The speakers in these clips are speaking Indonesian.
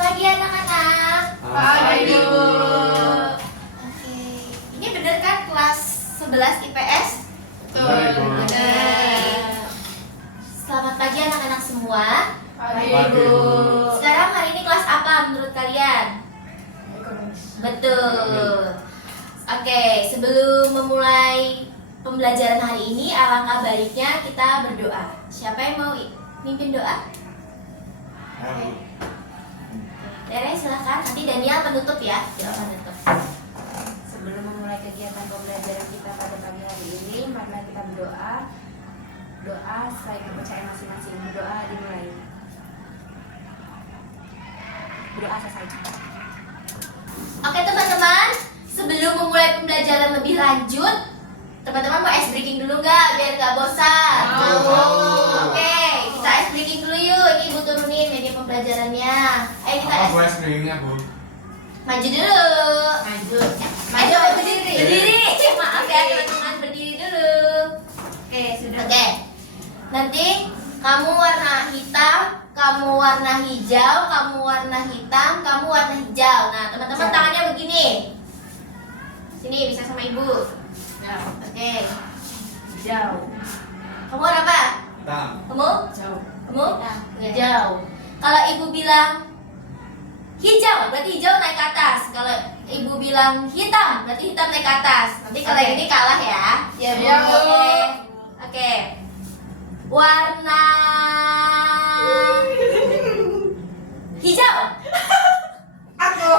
pagi anak-anak. Pagi, Bu. Oke, ini bener kan kelas 11 IPS? Betul, Bu. Bener. Selamat pagi anak-anak semua. Pagi, Pagi, Bu. Sekarang hari ini kelas apa menurut kalian? Ekonomi. Betul. Oke, sebelum memulai pembelajaran hari ini, alangkah baiknya kita berdoa. Siapa yang mau mimpin doa? Tere, silahkan. Nanti Daniel penutup ya. Doa penutup. Sebelum memulai kegiatan pembelajaran kita pada pagi hari ini, marilah kita berdoa. Doa sesuai kepercayaan masing-masing. Berdoa dimulai. Berdoa selesai. Oke teman-teman, sebelum memulai pembelajaran lebih lanjut, teman-teman mau ice breaking dulu nggak? Biar nggak bosan. Mau. Oke, kita ice breaking dulu yuk. Ini Ibu turunin media pembelajarannya. Ayo kita Apa ice. voice screeningnya, Bu? Maju dulu. Maju. Maju, berdiri. Berdiri. Maaf ya teman-teman, berdiri dulu. Oke, sudah. Oke. Nanti kamu warna hitam, kamu warna hijau, kamu warna hitam, kamu warna hijau. Nah, teman-teman Hijau. tangannya begini. Sini bisa sama Ibu. Ya. Oke. Jauh. Kamu warna apa? Hitam. Kamu? Jauh. Kamu? Hitam. Hijau. Kalau Ibu bilang hijau, berarti hijau naik ke atas. Kalau Ibu bilang hitam, berarti hitam naik ke atas. Nanti kalau Oke. ini kalah ya. Ya, Bu. Iya, Bu. Oke. Oke. Warna hijau. Aku.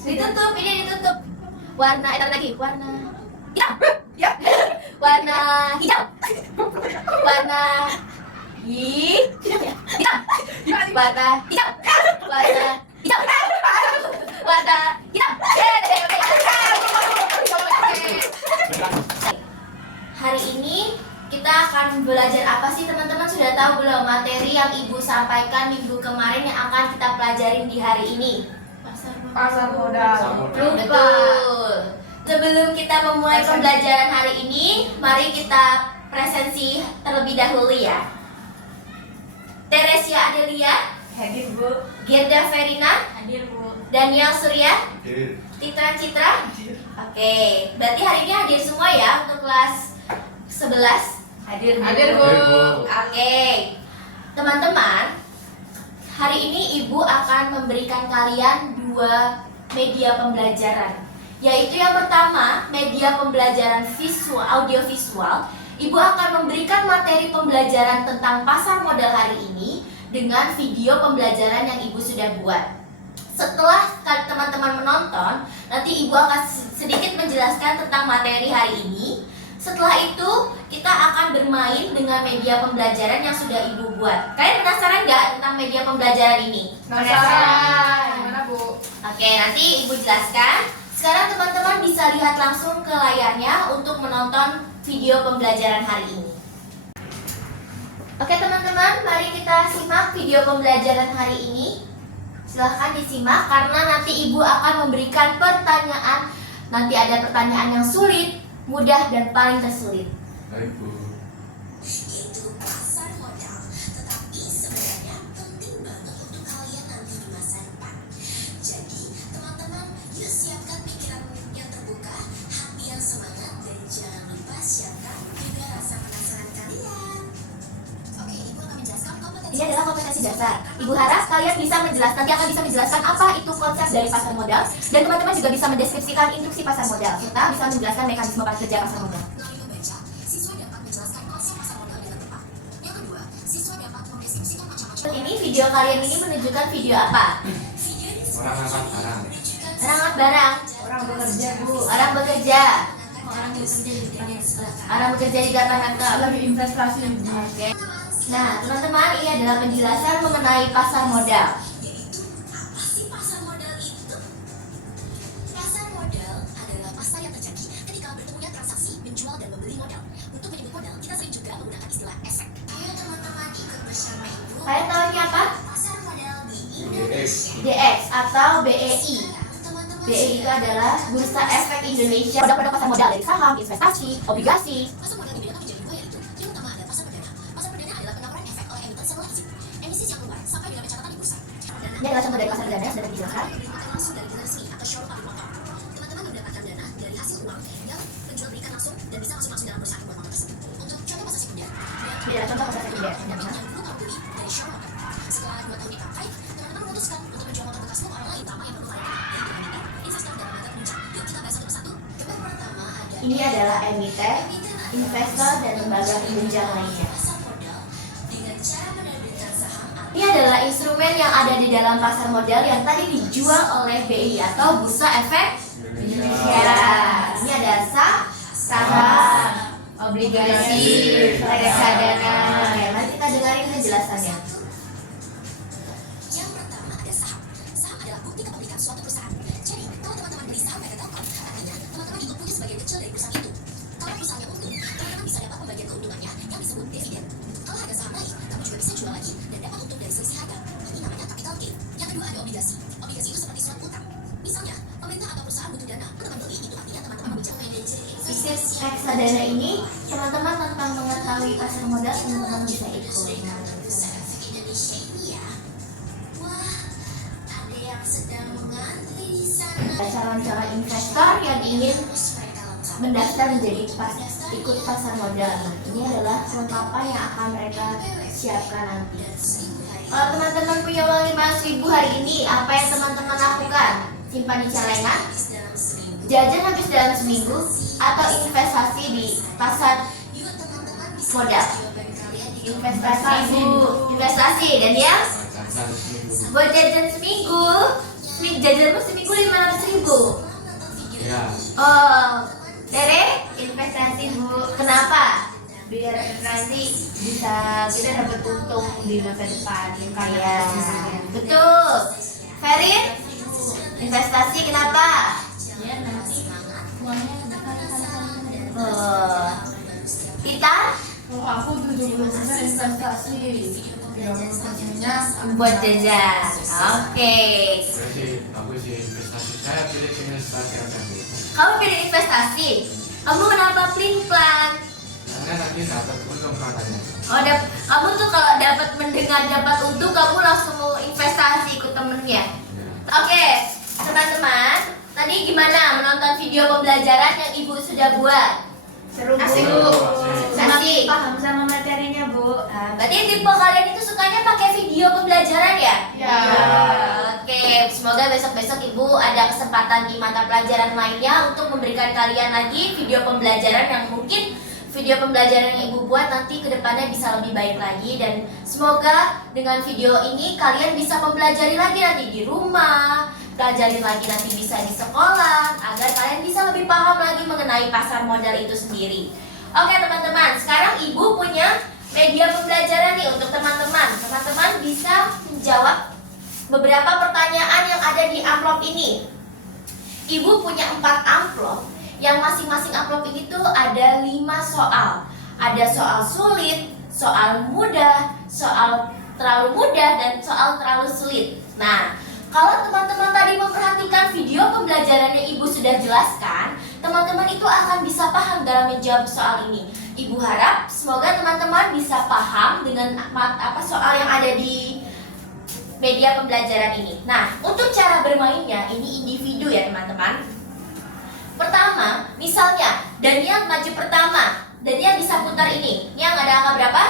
Ditutup, ini ditutup. Warna, lagi. Warna hitam. Ya. Warna hijau. Warna hitam. Warna hijau. Warna hijau. Warna hitam. Hari ini kita akan belajar apa sih teman-teman? Sudah tahu belum materi yang Ibu sampaikan minggu kemarin yang akan kita pelajarin di hari ini? Pasar modal. Betul. Sebelum kita memulai pembelajaran hari ini, mari kita presensi terlebih dahulu ya. Teresia Adelia, Hadir, Bu. Gerda Verina, Hadir, Bu. Daniel Surya, Hadir. Titra Citra. Oke, berarti hari ini hadir semua ya untuk kelas 11. Hadir, Bu. Hadir, Bu. Hadir, Bu. Oke, teman-teman, hari ini Ibu akan memberikan kalian dua media pembelajaran, yaitu yang pertama media pembelajaran visual, audiovisual. Ibu akan memberikan materi pembelajaran tentang pasar modal hari ini dengan video pembelajaran yang Ibu sudah buat. Setelah teman-teman menonton, nanti Ibu akan sedikit menjelaskan tentang materi hari ini. Setelah itu, kita akan bermain dengan media pembelajaran yang sudah Ibu buat. Kalian penasaran nggak tentang media pembelajaran ini? Penasaran. Gimana, Bu? Oke, nanti Ibu jelaskan. Sekarang teman-teman bisa lihat langsung ke layarnya untuk menonton video pembelajaran hari ini. Oke teman-teman, mari kita simak video pembelajaran hari ini. Silahkan disimak karena nanti Ibu akan memberikan pertanyaan. Nanti ada pertanyaan yang sulit, mudah, dan paling tersulit. Baik, Bu. Itu pasar modal, tetapi sebenarnya penting banget untuk kalian nanti di masa depan. Jadi teman-teman, yuk siapkan pikiran yang terbuka, hati yang semangat, dan jangan lupa siapkan juga rasa penasaran kalian. Oke, Ibu akan menjelaskan kompetensi. Ini adalah kompetensi dasar. Ibu harap kalian bisa menjelaskan, nanti akan bisa menjelaskan apa itu konsep dari pasar modal, dan teman-teman juga bisa mendeskripsikan instruksi pasar modal, serta bisa menjelaskan mekanisme kerja pasar modal. Melalui membaca, siswa dapat menjelaskan konsep pasar modal dengan tepat. Yang kedua, siswa dapat mendeskripsikan macam-macam Ini video kalian ini menunjukkan video apa? video di Orang angkat barang. menunjukkan Orang angkat barang, Orang bekerja, Bu. orang bekerja, orang bekerja di dunia orang bekerja di lapangan kantor. Lagi investasi. Oke. Nah, teman-teman, ini adalah penjelasan mengenai pasar modal. Yaitu apa sih pasar modal itu? Pasar modal adalah pasar yang terjadi ketika bertemunya transaksi menjual dan membeli modal. Untuk menyebut modal, kita sering juga menggunakan istilah efek. Ayo teman-teman ikut bersama Ibu. Kalian tahu ini apa? Pasar modal di DX. DX atau BEI. teman-teman. BEI itu adalah Bursa Efek Indonesia. Produk-produk pasar modal dari saham, investasi, obligasi. Pasar modal dibedakan menjadi dua, yaitu yang pertama ada pasar perdana. Pasar perdana adalah penawaran efek oleh emiten sebuah izin. Emisi yang keluar sampai dengan pencatatan di bursa. Ini adalah contoh dari pasar dana yang sudah dijelaskan. langsung dari dealer resmi atau showroom pabrik motor. Teman-teman mendapatkan dana dari hasil uang yang penjual berikan langsung dan bisa langsung masuk dalam perusahaan pembuat motor tersebut. Untuk contoh pasar sekunder, Ini adalah contoh pasar sekunder. yang belum mau beli dari showroom motor. Setelah 2 tahun dipakai, teman-teman memutuskan untuk menjual motor bekas ke orang lain sama yang perlu lainnya. Dengan itu, investor dan lembaga penunjang. Yuk kita bahas satu persatu. Yang pertama ada Ini adalah emiten, investor, dan lembaga penunjang lainnya. pasar modal dengan cara menerbitkan saham atau Ini adalah instrumen yang ada di dalam pasar modal yang tadi dijual oleh BI atau Bursa Efek Indonesia. Ini ada saham, obligasi, reksadana. Oke, mari kita dengarin penjelasannya. yang pertama ada saham. Saham adalah bukti kepemilikan suatu perusahaan. Jadi, kalau teman-teman beli saham PT Telkom, artinya teman-teman juga punya sebagian kecil dari perusahaan itu. Kalau perusahaannya untung, teman-teman bisa dapat pembagian keuntungannya yang disebut dividen. Kalau harga saham naik, kamu juga bisa jual lagi dan dapat untung dari selisih harga. Ini namanya capital gain. Yang kedua ada obligasi. Obligasi itu seperti surat utang. Misalnya, pemerintah atau perusahaan butuh dana, teman-teman beli, itu artinya teman-teman meminjam. Bisnis reksadana ini, teman-teman tanpa mengetahui pasar modal, teman-teman bisa ikut. Indonesia ini ya. Wah, ada yang sedang mengantri di sana. Ada calon-calon investor yang ingin Terus mereka lengkap. mendaftar menjadi ikut pasar modal. Nah, ini adalah kelengkapan yang akan mereka siapkan nanti. Kalau teman-teman punya uang 5.000 hari ini, apa yang teman-teman lakukan? Simpan di celengan, jajan habis dalam seminggu, atau investasi di pasar modal. Investasi, investasi, dan ya Jajan seminggu. buat jajan seminggu, jajanmu seminggu 500.000. Ya. Oh, Dere, investasi Bu. Kenapa? Biar nanti bisa kita dapat untung di masa depan. Kayak betul. Ferin, investasi kenapa? Ya nanti uangnya berkali-kali. Oh, kita Kalau aku 70% investasi, 30%-nya buat jajan. Oke. Berarti bagus sih investasi. Saya pilih investasi aja Bu. Kamu pilih investasi. Kamu kenapa plan? Karena nanti dapat untung katanya. Oh, kamu tuh kalau dapat mendengar dapat untung, kamu langsung mau investasi ikut temennya. Ya. Oke, teman-teman, tadi gimana menonton video pembelajaran yang Ibu sudah buat? Seru Asik, Bu. Bu. Asik. Paham sama materinya Bu. Berarti tipe kalian itu sukanya pakai video pembelajaran ya? Ya. Oke, semoga besok-besok Ibu ada kesempatan di mata pelajaran lainnya untuk memberikan kalian lagi video pembelajaran yang mungkin video pembelajaran yang Ibu buat nanti ke depannya bisa lebih baik lagi. Dan semoga dengan video ini kalian bisa mempelajari lagi nanti di rumah, pelajarin lagi nanti bisa di sekolah, agar kalian bisa lebih paham lagi mengenai pasar modal itu sendiri. Oke teman-teman, sekarang Ibu punya media pembelajaran nih untuk teman-teman. Teman-teman bisa menjawab beberapa pertanyaan yang ada di amplop ini. Ibu punya 4 amplop, yang masing-masing amplop ini tuh ada 5 soal. Ada soal sulit, soal mudah, soal terlalu mudah, dan soal terlalu sulit. Nah, kalau teman-teman tadi memperhatikan video pembelajaran yang Ibu sudah jelaskan, teman-teman itu akan bisa paham dalam menjawab soal ini. Ibu harap semoga teman-teman bisa paham dengan soal yang ada di media pembelajaran ini. Nah, untuk cara bermainnya ini individu ya teman-teman. Pertama, misalnya Daniel maju pertama, Daniel bisa putar ini. Ini yang ada angka berapa?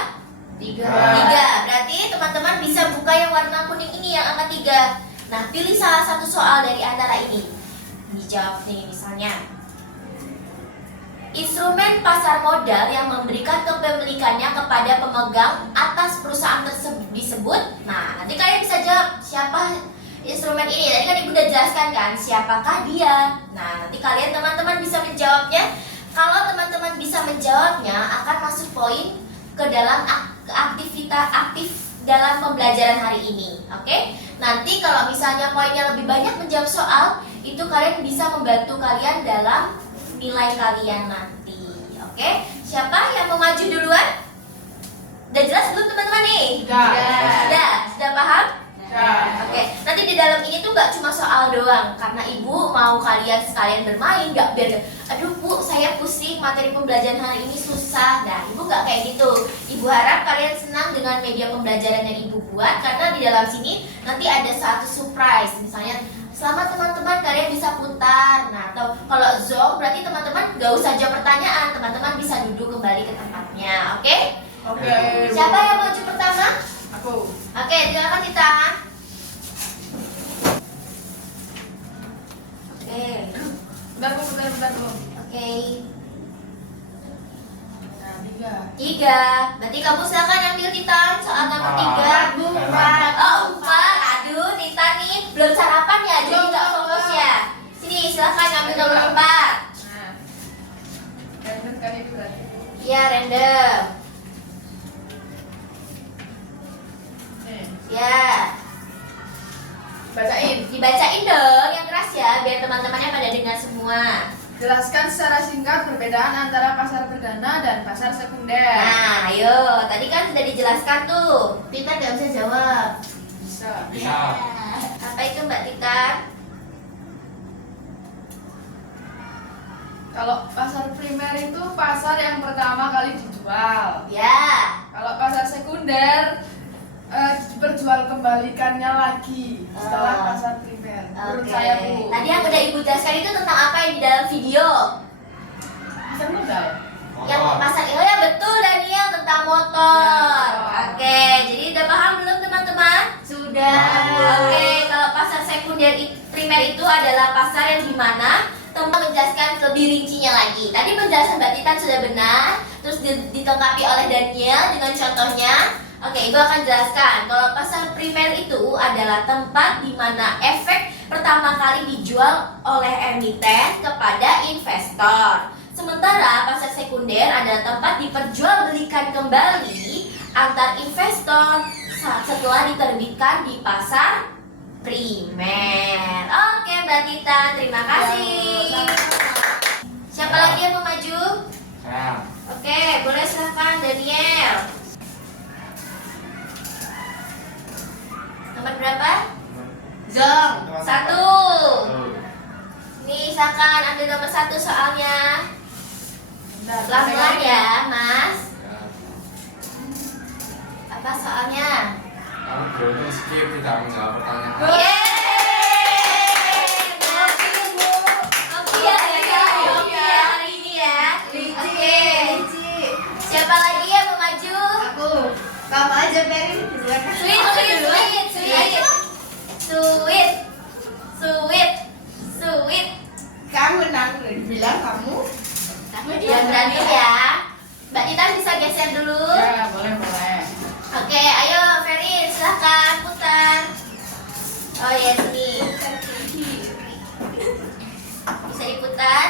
3. Berarti teman-teman bisa buka yang warna kuning ini yang angka 3. Nah, pilih salah satu soal dari antara ini. Dijawab nih misalnya. Instrumen pasar modal yang memberikan kepemilikannya kepada pemegang atas perusahaan tersebut disebut. Nah, nanti kalian bisa jawab siapa instrumen ini. Tadi kan Ibu udah jelaskan kan siapakah dia. Nah, nanti kalian teman-teman bisa menjawabnya. Kalau teman-teman bisa menjawabnya akan masuk poin ke dalam aktivitas aktif dalam pembelajaran hari ini. Oke? Nanti kalau misalnya poinnya lebih banyak menjawab soal, itu kalian bisa membantu kalian dalam nilai kalian nanti. Oke? Siapa yang mau maju duluan? Udah jelas belum teman-teman nih? Sudah paham? Oke, nanti di dalam ini tuh gak cuma soal doang, karena Ibu mau kalian sekalian bermain, gak biar aduh Bu Bu, saya pusing, materi pembelajaran hari ini susah. Nah, Ibu nggak kayak gitu. Ibu harap kalian senang dengan media pembelajaran yang Ibu buat, karena di dalam sini nanti ada satu surprise. Misalnya, selamat teman-teman, kalian bisa putar. Nah, atau kalau Zoom berarti teman-teman nggak usah jawab pertanyaan, teman-teman bisa duduk kembali ke tempatnya, oke? Oke. Siapa yang maju pertama? Aku. Oke, silakan kita. Oke, Bentar bu. oke. Nah, 3. 3. Berarti kamu silakan ambil Titan soal nomor 3. Bu. Oh, 4. Aduh, Titan nih belum sarapan ya, jadi Belum, nggak belum, fokus belum. ya. Sini, silakan ambil nomor 4. Nah. Random kali itu berarti. Ya, random. Nih, Ya, bacain. dibacain dong yang keras ya, biar teman-temannya pada dengar semua. Jelaskan secara singkat perbedaan antara pasar perdana dan pasar sekunder. Nah, ayo. Tadi kan sudah dijelaskan tuh. Titan nggak bisa jawab. Bisa. Bisa. Apa itu Mbak Titan? Kalau pasar primer itu pasar yang pertama kali dijual. Ya. Kalau pasar sekunder diperjualkembalikannya lagi setelah Oh. pasar primer. Menurut Oke. saya bu. Tadi yang udah Ibu jelaskan itu tentang apa yang di dalam video? Pasar modal. Yang pasar oh ya betul Daniel, tentang motor. Ya. Oke, jadi udah paham belum teman-teman? Sudah. Oke, kalau pasar sekunder primer itu adalah pasar yang dimana teman menjelaskan lebih rincinya lagi. Tadi penjelasan Mbak Titan sudah benar, terus ditengkapi oleh Daniel dengan contohnya. Oke, Ibu akan jelaskan. Kalau pasar primer itu adalah tempat di mana efek pertama kali dijual oleh emiten kepada investor. Sementara pasar sekunder adalah tempat diperjualbelikan kembali antar investor setelah diterbitkan di pasar primer. Oke, Mbak Titan, terima kasih. Siapa lagi yang mau maju? Saya. Oke, boleh silahkan Daniel. Nomor berapa? Zong. 1. Nih, silakan ambil nomor 1 soalnya. Pelan-pelan ya, Mas. Apa soalnya? Kamu beruntung skip tidak menjawab pertanyaan. Yeay! Berhasil, Bu. Oke ya, hari ini ya. Oke. Siapa lagi yang mau maju? Aku. Kamu aja Peri. Silakan. Sweet. Kamu nang bilang kamu. Jangan berantem ya. Mbak Titan bisa geser dulu. Ya boleh. Oke, ayo Ferry, silahkan putar. Oh ya, sini. Bisa diputar.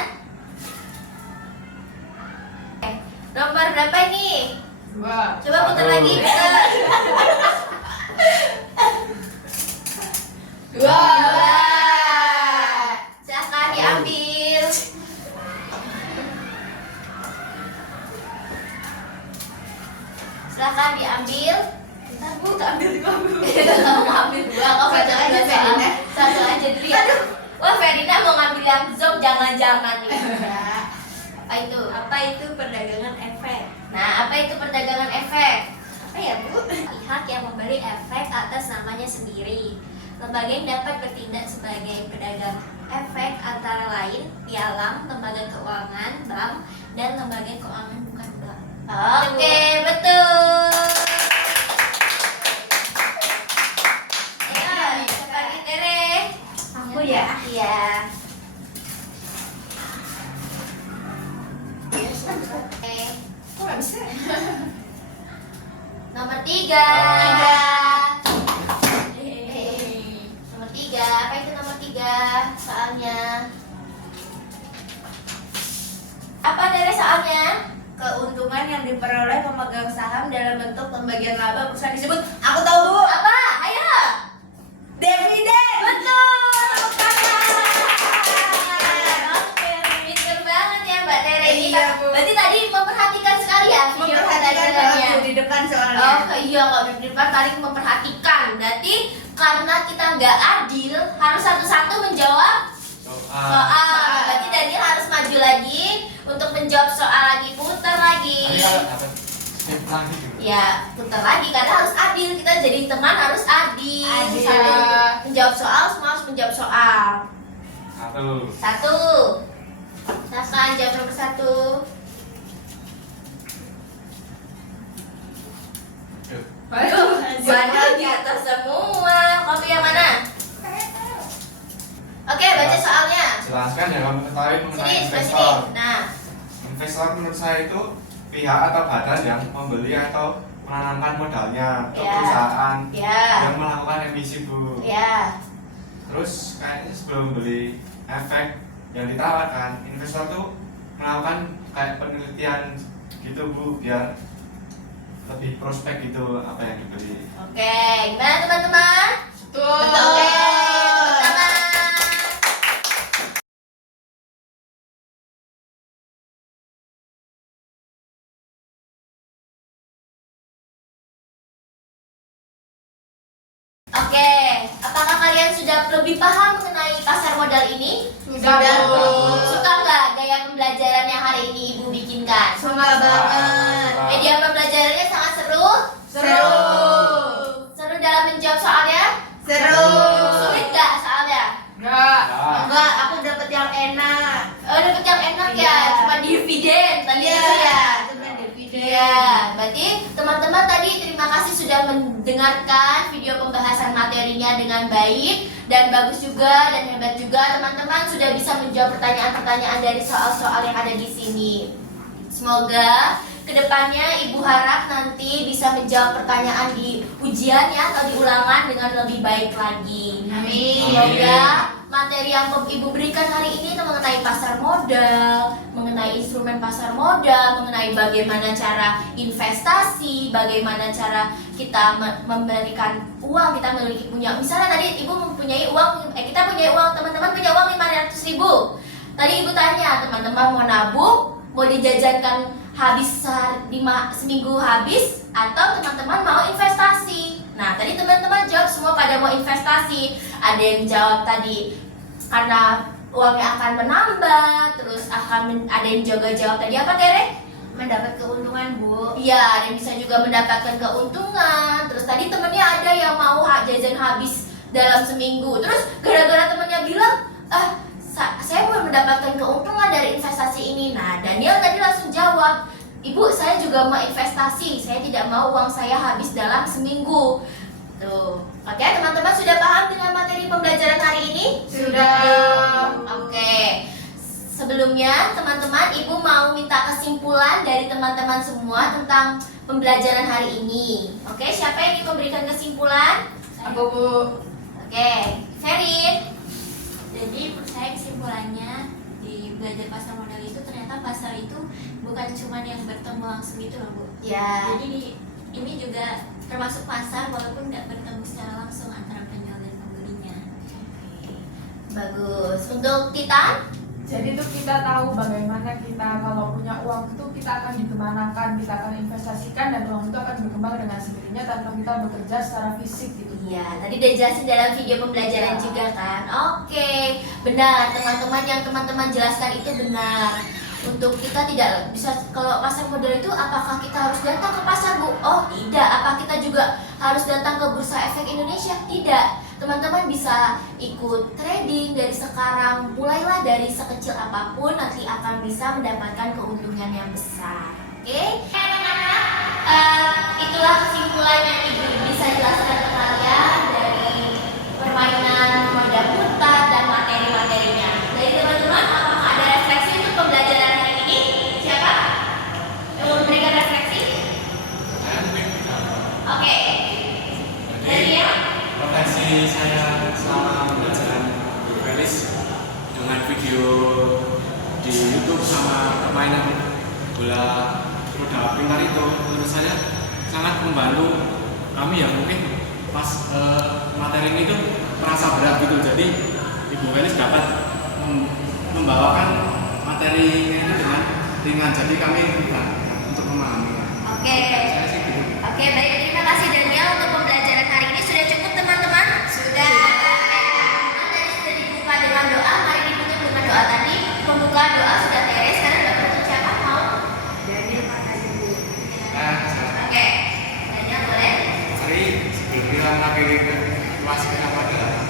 Oke, nomor berapa ini? 2. Coba putar lagi, putar. 2. Silahkan diambil. Silahkan diambil. Bentar Bu, ambil dua Bu. Kamu ambil dua, kau Satu aja, Ferina. Satu aja dulu ya. Wah, Ferina mau ngambil yang zoom, jangan-jangan nih. Apa itu? Apa itu perdagangan efek? Nah, apa itu perdagangan efek? Apa ya Bu? Pihak yang memberi efek atas namanya sendiri. Lembaga yang dapat bertindak sebagai pedagang efek antara lain pialang, lembaga keuangan, bank, dan lembaga keuangan bukan bank. Oke, betul. Ayo, siapa lagi Tere? Aku ya? Iya. Oke. Kok nggak bisa? Nomor 3. Nomor 3. Apa itu nomor 3? Soalnya. Apa dari soalnya? Keuntungan yang diperoleh pemegang saham dalam bentuk pembagian laba perusahaan disebut. Aku tahu Bu. Apa? Ayo. Dividen. Betul. Oke, pintar banget ya Mbak Tere. Iya, Bu. Berarti tadi memperhatikan sekali ya video Memperhatikan pembelajarannya. banget di depan soalnya. Oh iya, kalau di depan tadi memperhatikan. Berarti karena kita nggak adil, harus satu-satu menjawab soal. Berarti Daniel harus maju lagi. untuk menjawab soal lagi, putar lagi. Tadi kalau dapat step lagi gitu. Ya, putar lagi karena harus adil. Kita jadi teman harus adil. Adil. Sambil menjawab soal, semua harus menjawab soal. Satu. Silakan jawab nomor 1. Yuk. Banyak di atas semua. Kamu yang mana? Oke, baca soalnya. Jelaskan yang kamu ketahui mengenai Sini, sebelah sini. investor. Nah, Investor menurut saya itu pihak atau badan yang membeli atau menanamkan modalnya untuk Ya. perusahaan ya, yang melakukan emisi, Bu. ya. Terus kayaknya sebelum beli efek yang ditawarkan, investor tuh melakukan kayak penelitian gitu, Bu, biar lebih prospek gitu apa yang dibeli. Oke, gimana teman-teman? Betul. Oke, tepuk tangan. Oke, apakah kalian sudah lebih paham mengenai pasar modal ini? Sudah, Bu. Suka nggak gaya pembelajaran yang hari ini Ibu bikinkan? Suka banget. Media pembelajarannya sangat seru. Seru. Seru dalam menjawab soalnya. Seru. Sulit nggak soalnya? Enggak. Nah, Enggak, aku dapat yang enak. Oh, dapet yang enak ya, Iya. cuma dividen tadi Iya, itu ya. cuma dividen. Iya, berarti teman-teman tadi terima kasih sudah mendengarkan video pembahasan materinya dengan baik dan bagus juga dan hebat juga teman-teman sudah bisa menjawab pertanyaan-pertanyaan dari soal-soal yang ada di sini. Semoga kedepannya Ibu harap nanti bisa menjawab pertanyaan di ujiannya atau di ulangan dengan lebih baik lagi. Amin. Semoga materi yang Ibu berikan hari ini itu mengenai pasar modal, mengenai instrumen pasar modal, mengenai bagaimana cara investasi, bagaimana cara kita memberikan uang, kita punya, misalnya tadi Ibu mempunyai uang, kita punya uang, teman-teman punya uang 500.000. Tadi Ibu tanya, teman-teman mau nabung, mau dijajankan habis seminggu habis, atau teman-teman mau investasi. Nah, tadi teman-teman jawab semua pada mau investasi. Ada yang jawab tadi karena uangnya akan menambah, terus ada yang juga jawab tadi apa, Tere? Mendapat keuntungan, Bu. Iya, ada yang bisa juga mendapatkan keuntungan. Terus tadi temennya ada yang mau jajan habis dalam seminggu. Terus gara-gara temennya bilang, saya mau mendapatkan keuntungan dari investasi ini. Nah, Daniel tadi langsung jawab, Ibu, saya juga mau investasi. Saya tidak mau uang saya habis dalam seminggu. Tuh. Oke, teman-teman sudah paham dengan materi pembelajaran hari ini? Sudah. Oke. Sebelumnya, teman-teman, Ibu mau minta kesimpulan dari teman-teman semua tentang pembelajaran hari ini. Oke, siapa yang ingin memberikan kesimpulan? Aku, Bu. Oke, Ferin. Jadi menurut saya kesimpulannya di belajar pasar modal itu ternyata pasar itu bukan cuma yang bertemu langsung gitu loh, Bu. Ya. Jadi ini juga termasuk pasar walaupun nggak bertemu secara langsung antara penjual dan pembelinya. Bagus. Untuk Titan? Jadi itu kita tahu bagaimana kita kalau punya uang itu kita akan dikemanakan, kita akan investasikan dan uang itu akan berkembang dengan sendirinya tanpa kita bekerja secara fisik gitu. Iya, tadi udah jelasin dalam video pembelajaran juga kan. Oke, benar teman-teman yang teman-teman jelaskan itu benar. Untuk kita tidak bisa, kalau pasar modal itu apakah kita harus datang ke pasar, Bu? Oh tidak. Apa kita juga harus datang ke Bursa Efek Indonesia? Tidak. Teman-teman bisa ikut trading dari sekarang. Mulailah dari sekecil apapun, nanti akan bisa mendapatkan keuntungan yang besar. Oke? Itulah kesimpulan yang Ibu bisa jelaskan ke kalian dari permainan roda putar dan materi-materinya. Dari teman-teman, apakah ada refleksi untuk pembelajaran hari ini? Siapa yang mau memberikan refleksi? Saya mungkin bisa. Oke. Dari ya? Refleksi saya selama pembelajaran Bu Felis dengan video di YouTube sama permainan bola roda pintar itu menurut saya sangat membantu kami yang mungkin pas materi ini tuh merasa berat gitu. Jadi Ibu Felis dapat membawakan materinya itu dengan ringan, jadi kami mudah untuk memahami. Oke. Saya sih gitu. Oke, baik. Terima kasih Daniel untuk pembelajaran hari ini. Sudah cukup teman-teman? Sudah. Tadi sudah dibuka dengan doa. Mari ditutup dengan doa tadi. Pembukaan doa sudah Tere. Sekarang doa penutup mengakhiri kelas kita pada